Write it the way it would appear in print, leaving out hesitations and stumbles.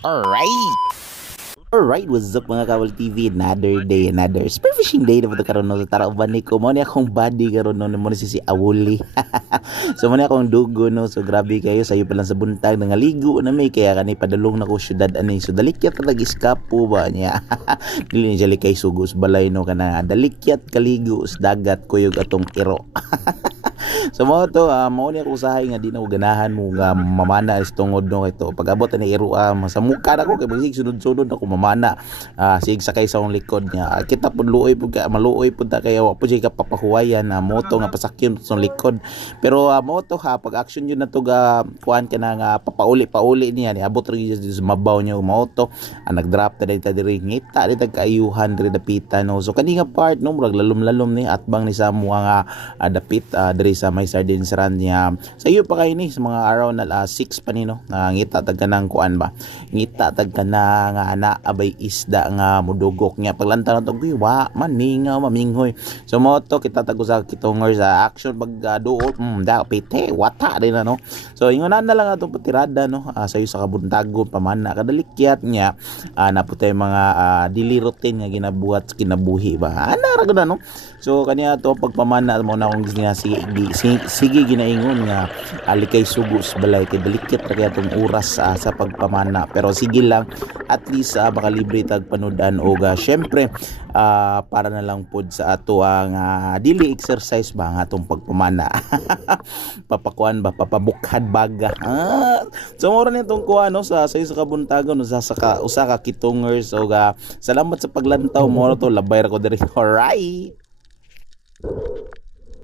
Alright! Alright, what's up mga Kawal TV? Another day, another spearfishing day na po karon no. Tara uban ko mo ni akong body karon no mo si Awuli. So mo ni akong dugo no. So grabe kayo sayo pa lang sa buntag nangaligo na may kaya kani padulong na ko syudad ani. So dalikyat na iskapo ba niya. Dili ni jali kay sugos balay no kana dalikyat kaligo sa dagat kuyog atong iro. So mo to mao ni ako usahay nga di na ko ganahan mo nga mamana is tungod no ito pag-abot ni iro sa mukha na ko kay magsig sunod-sunod ako mamana sig sakay sa akong likod nga kita pud luoy pud ka maluoy pud ta kay wa pud ka papahuwayan na moto nga pasakyon sa likod pero moto pag action yun na to ga kuan ka na nga papauli-pauli niya ni abot ri sa mabaw niya moto nag-drop ta diri ngita dita kaayuhan diri dapita no so kani nga part no murag lalom-lalom ni atbang ni sa mga nga dapit diri sa may sardines run niya sa iyo pa kay ni sa mga araw na 6 pa ni no ngita tag kanang kuan ba ngita tag kana nga ana abay isda nga mudugok niya paglanta na to wa maningaw maminghoy so mo to kita tag sa kitongor sa action pag duot da pite wata din na no so ingon na lang atong patirada no sa iyo sa kabuntagon pamana kadalikyat niya naputay mga daily routine nga ginabuhat kinabuhi ba ana ra gud no so kaniya to pagpamana mo na akong sige ginaingon nga alikay sugos balay kay dalikyat ra kay atong oras sa pagpamana pero sige lang at least baka libre tag panudan o syempre para na lang pod sa ato ang daily exercise ba nga atong pagpamana papakuan ba papabukhad baga so mura nitong kuha no sa sayo sa kabuntagon no sa usa ka kitongers o salamat sa paglantaw mo to labay ra ko diri alright